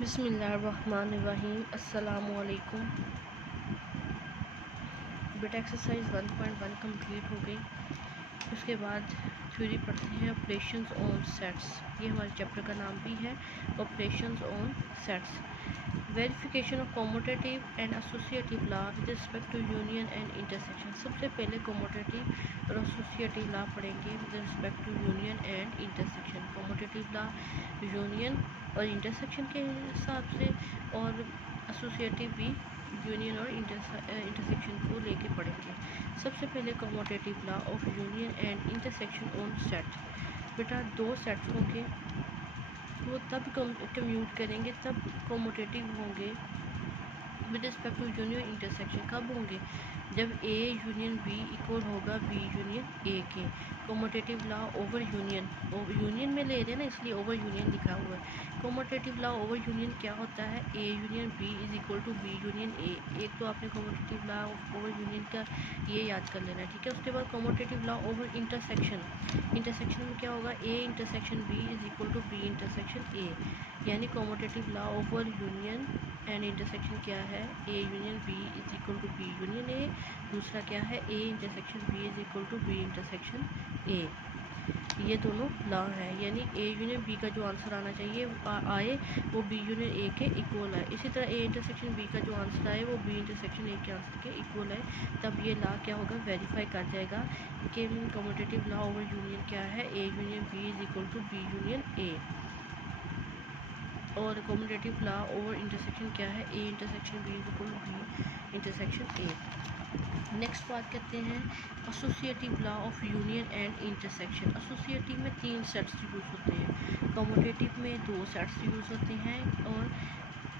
बिस्मिल्लाहिर्रहमानिर्रहीम। अस्सलामुअलैकुम। बेटा एक्सरसाइज 1.1 कंप्लीट हो गई। उसके बाद थ्योरी पढ़ते हैं ऑपरेशंस ऑन सेट्स। ये हमारे चैप्टर का नाम भी है, operations on sets. Verification of commutative and associative law with respect to union and intersection. सबसे पहले कॉम्यूटेटिव और एसोसिएटिव लॉ पढ़ेंगे with respect to union and intersection. Commutative law union और इंटरसेक्शन के हिसाब से, और एसोसिएटिव भी यूनियन और इंटरसेक्शन को लेके पढ़ेंगे। सबसे पहले commutative law of union and intersection on set. बेटा दो सेट्स होंगे, वो तब कम्यूट करेंगे, तब कॉम्यूटेटिव होंगे with respect to union intersection. कब होंगे? जब ए यूनियन बी इक्वल होगा बी यूनियन ए के। Commutative law over union, union में ले रहे हैं ना, इसलिए ओवर यूनियन लिखा हुआ है। कॉम्यूटेटिव लॉ ओवर यूनियन क्या होता है? A union B is equal to B union A. एक तो आपने कॉम्यूटेटिव लॉ ओवर यूनियन का ये याद कर लेना है, ठीक है। उसके बाद commutative law over intersection. Intersection में क्या होगा? A intersection B is equal to B intersection A. यानी commutative law over union and intersection क्या है? A union B is equal to B union A. दूसरा क्या है? A intersection B is equal to B intersection A. ये दोनों law है, यानी ए यूनियन बी का जो आंसर आना चाहिए आए वो बी यूनियन ए के इक्वल है। इसी तरह ए इंटरसेक्शन बी का जो आंसर आए वो बी इंटरसेक्शन ए के आंसर के इक्वल है। तब ये लॉ क्या होगा? वेरीफाई कर जाएगा कि कम्यूटेटिव लॉ ओवर यूनियन क्या है? A union B is equal to B union A. और कम्यूटेटिव लॉ ओवर इंटरसेक्शन क्या है? A intersection B is equal to B intersection A. Next बात करते हैं associative law of union and intersection. Associative में 3 sets use होते हैं, commutative में 2 सेट्स यूज़ होते हैं, और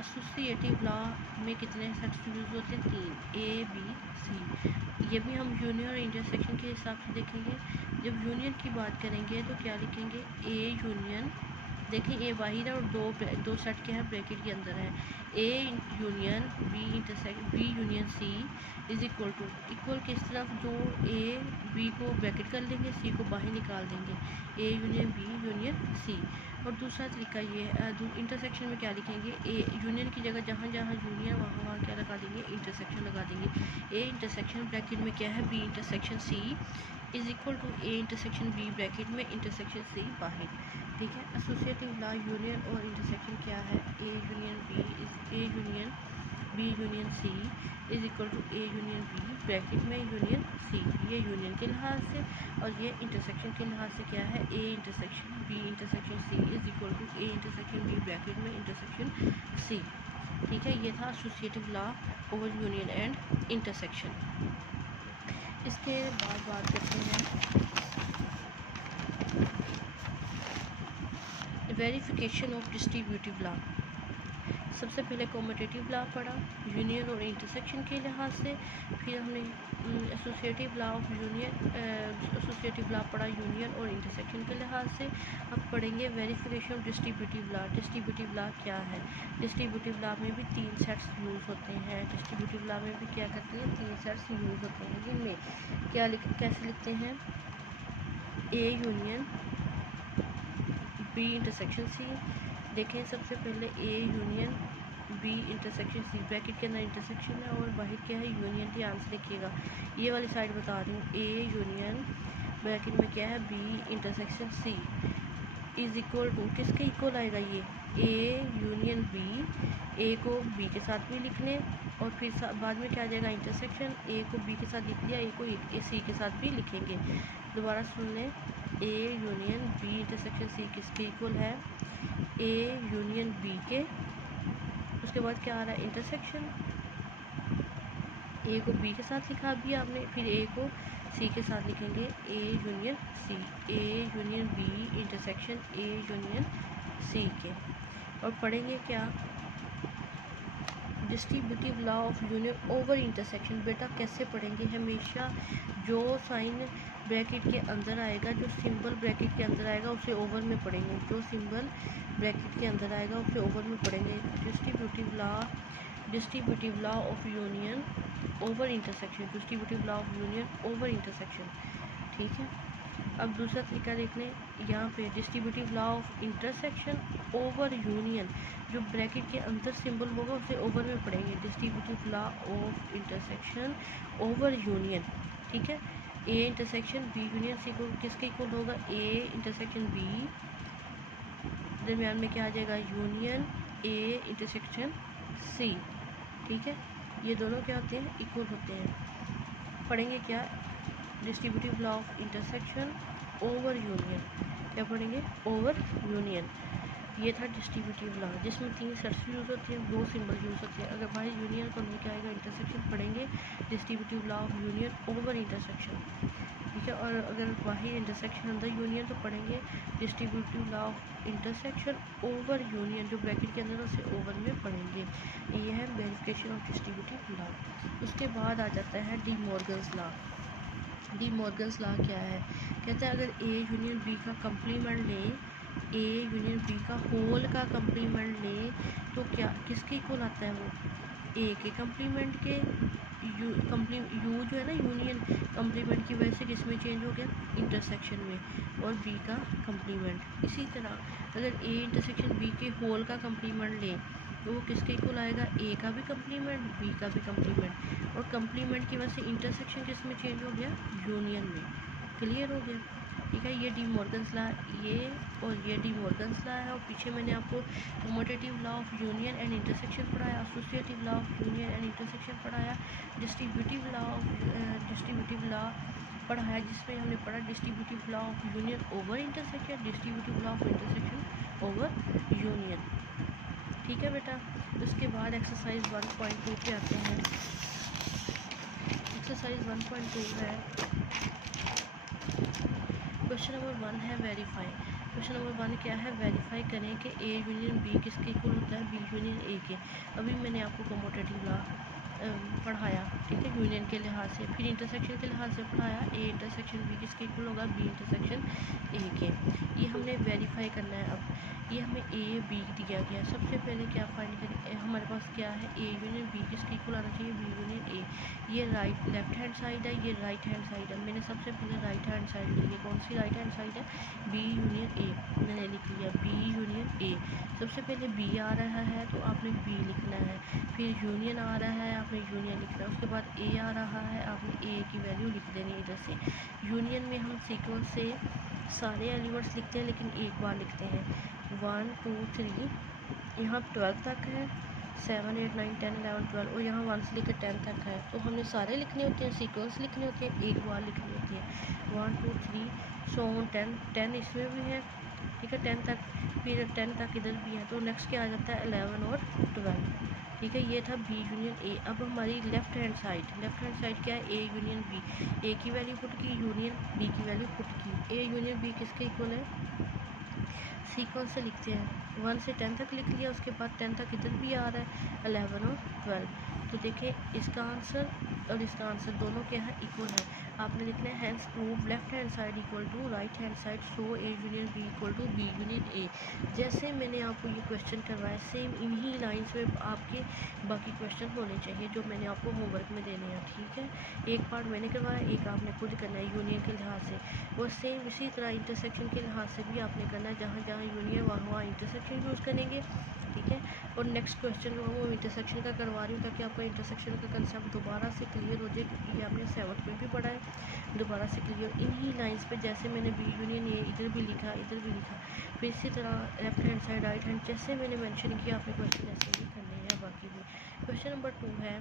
एसोसिएटिव लॉ में कितने सेट्स यूज़ होते हैं? 3, ए बी सी। ये भी हम यूनियन और इंटरसेक्शन के हिसाब से देखेंगे। जब यूनियन की बात करेंगे तो क्या लिखेंगे? ए यूनियन, देखिए ए बाहर है और दो सेट के हैं ब्रैकेट के अंदर है। A union B intersect B union C is equal to, equal किस तरफ? जो ए बी को ब्रैकेट कर लेंगे, सी को बाहर निकाल देंगे। A union B union C. और दूसरा तरीका ये इंटरसेक्शन में क्या लिखेंगे? ए यूनियन की जगह जहाँ जहाँ यूनियन वहाँ वहाँ क्या लगा देंगे? इंटरसेक्शन लगा देंगे। ए इंटरसेक्शन ब्रैकेट में क्या है? B intersection C is equal to A intersection B bracket में इंटरसेक्शन सी बाहर, ठीक है। एसोसिएटिव लॉ यूनियन और इंटरसेक्शन क्या है? A union B is A union B union C is equal to A union B bracket में union C. ये union के लिहाज से, और ये इंटरसेक्शन के लिहाज से क्या है? A intersection B intersection C is equal to A intersection B bracket में इंटरसेक्शन सी, ठीक है। ये था associative law over union and intersection. इसके बाद बात करते हैं वेरिफिकेशन ऑफ डिस्ट्रीब्यूटिव लॉ। सबसे पहले कॉम्यूटेटिव लॉ पढ़ा यूनियन और इंटरसेक्शन के लिहाज से, फिर हमने associative law of union associative law पढ़ा यूनियन और इंटरसेक्शन के लिहाज से। अब पढ़ेंगे verification of distributive law. Distributive law क्या है? डिस्ट्रीब्यूटिव लॉ में भी 3 सेट्स यूज़ होते हैं। डिस्ट्रीब्यूटिव लॉ में भी क्या करते हैं? 3 सेट्स यूज़ होते हैं, जिनमें क्या कैसे लिखते हैं? A union B intersection C. देखें सबसे पहले A union B intersection C, bracket के अंदर इंटरसेक्शन है और बाहर क्या है? यूनियन। के आंसर लिखिएगा, ये वाली साइड बता रही हूँ। ए यूनियन ब्रैकेट में क्या है? B intersection C is equal to, किसके इक्वल आएगा ये? ए यूनियन बी। ए को बी के साथ भी लिख लें, और फिर बाद में क्या आ जाएगा? इंटरसेक्शन। ए को बी के साथ लिख लिया, ए को सी के साथ भी लिखेंगे। दोबारा सुन लें, A union B intersection C किसके इक्वल है? ए यूनियन बी के। उसके बाद क्या आ रहा है? इंटरसेक्शन। ए को बी के साथ लिखा अभी आपने, फिर ए को सी के साथ लिखेंगे, A union C. A union B intersection A union C के। और पढ़ेंगे क्या? Distributive law of union over intersection. बेटा कैसे पढ़ेंगे? हमेशा जो साइन ब्रैकेट के अंदर आएगा, जो सिंबल ब्रैकेट के अंदर आएगा उसे ओवर में पढ़ेंगे, जो सिंबल ब्रैकेट के अंदर आएगा उसे ओवर में पढ़ेंगे। Distributive law of union over intersection. Distributive law of union over intersection, ठीक है। अब दूसरा तरीका देख लें, यहाँ पे distributive law of intersection over union, जो ब्रैकेट के अंदर सिंबल होगा उसे ओवर में पढ़ेंगे, distributive law of intersection over union. ठीक है, A intersection B union C को किसके इक्वल होगा, ए इंटरसेक्शन बी, दरमियान में क्या आ जाएगा, यूनियन ए इंटरसेक्शन सी। ठीक है, ये दोनों क्या होते हैं, इक्वल होते हैं। पढ़ेंगे क्या, distributive law of intersection over union, क्या पढ़ेंगे, ओवर यूनियन। ये था डिस्ट्रीब्यूटिव लॉ, जिसमें 3 सेट्स यूज़ होते हैं, 2 सिंबल यूज़ होते हैं। अगर बाहर यूनियन को लेकर आएगा इंटरसेक्शन, पढ़ेंगे distributive law of union over intersection. ठीक है, और अगर बाहर इंटरसेक्शन अंदर यूनियन तो पढ़ेंगे distributive law of intersection over union, जो ब्रैकेट के अंदर उसे ओवर में पढ़ेंगे। ये है वेरिफिकेशन ऑफ डिस्ट्रीब्यूटिव लॉ। उसके बाद आ जाता है D Morgan's law. D Morgan's law क्या है, कहते हैं अगर ए यूनियन बी का कंप्लीमेंट ले, ए यूनियन बी का होल का कंप्लीमेंट ले तो क्या किसके इक्वल आता है, वो ए के कंप्लीमेंट के। यू जो है ना यूनियन कंप्लीमेंट की वजह से किस में चेंज हो गया, इंटरसेक्शन में, और बी का कंप्लीमेंट। इसी तरह अगर ए इंटरसेक्शन बी के होल का कंप्लीमेंट ले तो वो किसके इक्वल आएगा, ए का भी कंप्लीमेंट बी का भी कंप्लीमेंट, और कंप्लीमेंट की वजह से इंटरसेक्शन किस में चेंज हो गया, यूनियन में। क्लियर हो गया। ठीक है, ये डी मॉर्गन्स लॉ, ये और ये डी मॉर्गन्स लॉ है। और पीछे मैंने आपको commutative law of union and intersection पढ़ाया, associative law of union and intersection पढ़ाया, डिस्ट्रीब्यूटिव लॉ पढ़ाया, जिसमें हमने पढ़ा distributive law of union over intersection, distributive law of intersection over union. ठीक है बेटा, उसके बाद एक्सरसाइज 1.2 पे आते हैं। एक्सरसाइज 1.2 है, क्वेश्चन नंबर 1 है वेरीफाई। क्वेश्चन नंबर 1 क्या है, वेरीफाई करें कि ए यूनियन बी किसके इक्वल होता है, बी यूनियन ए के। अभी मैंने आपको कम्यूटेटिव लॉ पढ़ाया, ठीक है, यूनियन के लिहाज से, फिर इंटरसेक्शन के लिहाज से पढ़ाया, ए इंटरसेक्शन बी किसके इक्वल होगा, बी इंटरसेक्शन ए के। ये हमने वेरीफाई करना है। अब ये हमें ए बी दिया गया, सबसे पहले क्या फाइंड करें, हमारे पास क्या है, ए यूनियन बी किसके इक्वल आना चाहिए, बी यूनियन ए। ये लेफ्ट हैंड साइड है, ये राइट हैंड साइड है। मैंने सबसे पहले राइट हैंड साइड ली है, कौन सी राइट हैंड साइड है, बी यूनियन ए। मैंने लिख लिया बी यूनियन ए। सबसे पहले बी आ रहा है तो आपने बी लिखना है, फिर यूनियन आ रहा है आपने यूनियन लिखना है, उसके बाद ए आ रहा है आपने ए की वैल्यू लिख देनी है। इधर से यूनियन में हम सीक्वेंस से सारे एलिमेंट्स लिखते हैं, लेकिन एक बार लिखते हैं। 1 2 3, यहाँ 12 तक है, 7 8 9 10 11 12, और यहाँ 1 से लेकर 10 तक है। तो हमने सारे लिखने होते हैं, सीक्वेंस लिखने होते हैं, एक बार लिखनी होती है। 1 2 3 सो 10 इसमें भी है, ठीक है, 10 तक, फिर 10 तक इधर भी है। तो नेक्स्ट क्या आ जाता है, 11 और 12। ठीक है, ये था बी यूनियन ए। अब हमारी लेफ्ट हैंड साइड क्या है, ए यूनियन बी। ए की वैल्यू पुट की, यूनियन बी की वैल्यू पुट की। ए यूनियन बी किसके इक्वल है, सीक्वेंस से लिखते हैं, 1 से 10 तक लिख लिया, उसके बाद 10 तक इधर भी आ रहा है, 11 और 12। तो देखें इसका आंसर और इसका आंसर दोनों क्या है, इक्वल है। आपने लिखना है hence prove left hand side equal to right hand side, so A union B equal to B union A. जैसे मैंने आपको ये क्वेश्चन करवाया, सेम इन्हीं लाइंस में आपके बाकी क्वेश्चन होने चाहिए जो मैंने आपको होमवर्क में देने हैं। ठीक है, एक पार्ट मैंने करवाया, एक आपने खुद करना है यूनियन के लिहाज से, और सेम इसी तरह इंटरसेक्शन के लिहाज से भी आपने करना है, जहाँ जहाँ यूनियन वहाँ इंटरसेक्शन यूज़ करेंगे। ठीक है, और नेक्स्ट क्वेश्चन जो वो इंटरसेक्शन का करवा रही हूँ, ताकि आपका इंटरसेक्शन का कंसेप्ट दोबारा से क्लियर हो जाए, क्योंकि ये आपने 7th में भी पढ़ा है। दोबारा से क्लियर इन्हीं लाइंस पे, जैसे मैंने बी यूनियन ये इधर भी लिखा, इधर भी लिखा, फिर इसी तरह left hand side right hand जैसे मैंने मेंशन किया, आपने क्वेश्चन ऐसे ही करने हैं बाकी भी। क्वेश्चन नंबर 2 है,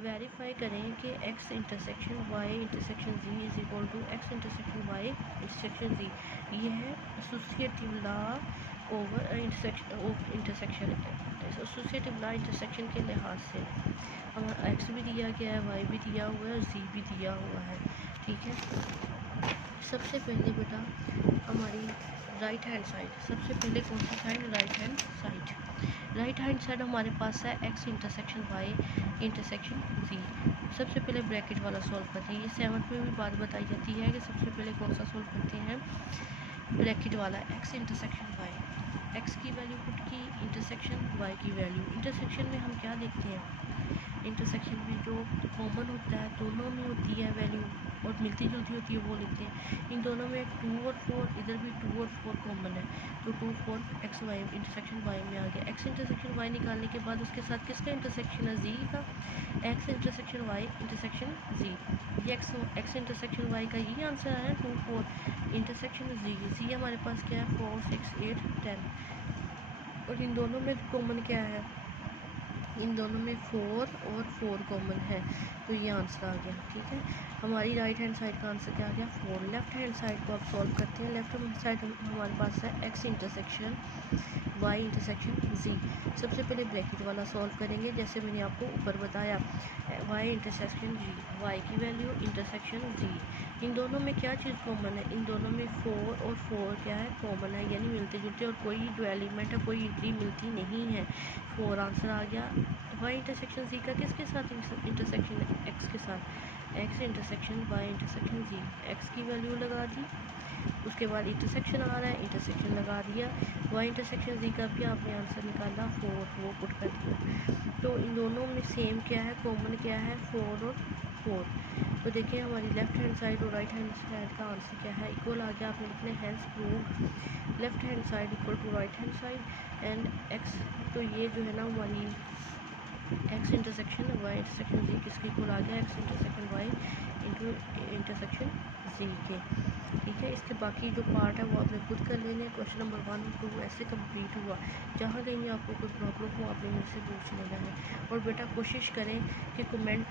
वेरीफाई करें कि x intersection y intersection z is equal to x intersection y intersection z। ये है associative law over intersection associative law intersection के लिहाज से। हमारा x भी दिया गया है, y भी दिया हुआ है, z भी दिया हुआ है। ठीक है, सबसे पहले बेटा हमारी राइट हैंड साइड, सबसे पहले कौन सी side, right hand side. Right hand side हमारे पास है x intersection y intersection z। सबसे पहले ब्रैकेट वाला सॉल्व करते हैं। ये 7th में भी बात बताई जाती है कि सबसे पहले कौन सा सॉल्व करते हैं, ब्रैकेट वाला, x इंटरसेक्शन y, x की वैल्यू पुट की, इंटरसेक्शन y की वैल्यू। इंटरसेक्शन में हम क्या देखते हैं, इंटरसेक्शन में जो कॉमन होता है दोनों में होती है वैल्यू, और मिलती जुलती होती है वो लिखते हैं। इन दोनों में 2 और 4, इधर भी 2 और 4 कॉमन है, तो 2 4 एक्स वाई इंटरसेक्शन वाई में आ गया। एक्स इंटरसेक्शन वाई निकालने के बाद उसके साथ किसका इंटरसेक्शन है, जी का। एक्स इंटरसेक्शन वाई इंटरसेक्शन जी, ये एक्स इंटरसेक्शन वाई का यही आंसर आया 2 4 इंटरसेक्शन जी हमारे पास क्या है 4 6 8 10। और इन दोनों में कॉमन क्या है, इन दोनों में 4 और 4 कॉमन है, तो ये आंसर आ गया। ठीक है, हमारी राइट हैंड साइड का आंसर क्या आ गया 4। लेफ्ट हैंड साइड को आप सॉल्व करते हैं। लेफ्ट हैंड साइड हमारे पास है एक्स इंटरसेक्शन वाई इंटरसेक्शन जी। सबसे पहले ब्रैकेट वाला सॉल्व करेंगे, जैसे मैंने आपको ऊपर बताया, वाई इंटरसेक्शन जी, वाई की वैल्यू इंटरसेक्शन जी। इन दोनों में क्या चीज़ कॉमन है, इन दोनों में 4 और 4 क्या है कॉमन है, यानी मिलते जुलते, और कोई जो एलिमेंट है कोई इंट्री मिलती नहीं है। 4 आंसर आ गया। वाई इंटरसेक्शन जी का किसके साथ इंटरसेक्शन है, एक्स के साथ। एक्स इंटरसेक्शन वाई इंटरसेक्शन जी, एक्स की वैल्यू लगा दी, उसके बाद इंटरसेक्शन आ रहा है, इंटरसेक्शन लगा दिया। वाई इंटरसेक्शन जी का भी आपने आंसर निकाला 4, वो पुट कर दिया। तो इन दोनों में सेम क्या है, कॉमन क्या है 4 और 4। तो देखिए हमारी लेफ्ट हैंड साइड और राइट हैंड साइड का आंसर क्या है, इक्वल आ गया। आपने लिखने hence prove left hand side equal to right hand side and X. तो ये जो है ना हमारी X intersection Y intersection Z किसके इक्वल आ गया, X intersection Y into intersection Z के। ठीक है, इसके बाकी जो पार्ट है वो आपने खुद कर लेने। क्वेश्चन नंबर 1 2 ऐसे कंप्लीट हुआ। जहाँ कहीं आपको कोई प्रॉब्लम हो आपने मुझसे पूछ लेना है। और बेटा कोशिश करें कि कमेंट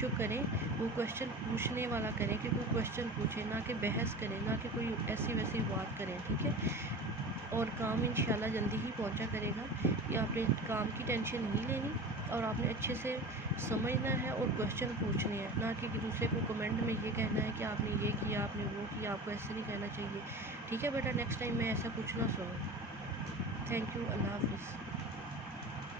जो करें वो क्वेश्चन पूछने वाला करें, कि कोई क्वेश्चन पूछे, ना कि बहस करें, ना कि कोई ऐसी वैसी बात करें। ठीक है, और काम इंशाल्लाह जल्दी ही पहुंचा करेगा। कि आपने काम की टेंशन नहीं लेनी और आपने अच्छे से समझना है और क्वेश्चन पूछने हैं, ना कि दूसरे को कमेंट में ये कहना है कि आपने ये किया, आपने वो किया। आपको ऐसे नहीं कहना चाहिए। ठीक है बेटा, नेक्स्ट टाइम मैं ऐसा कुछ ना सुनूं। थैंक यू, अल्लाह हाफिज़।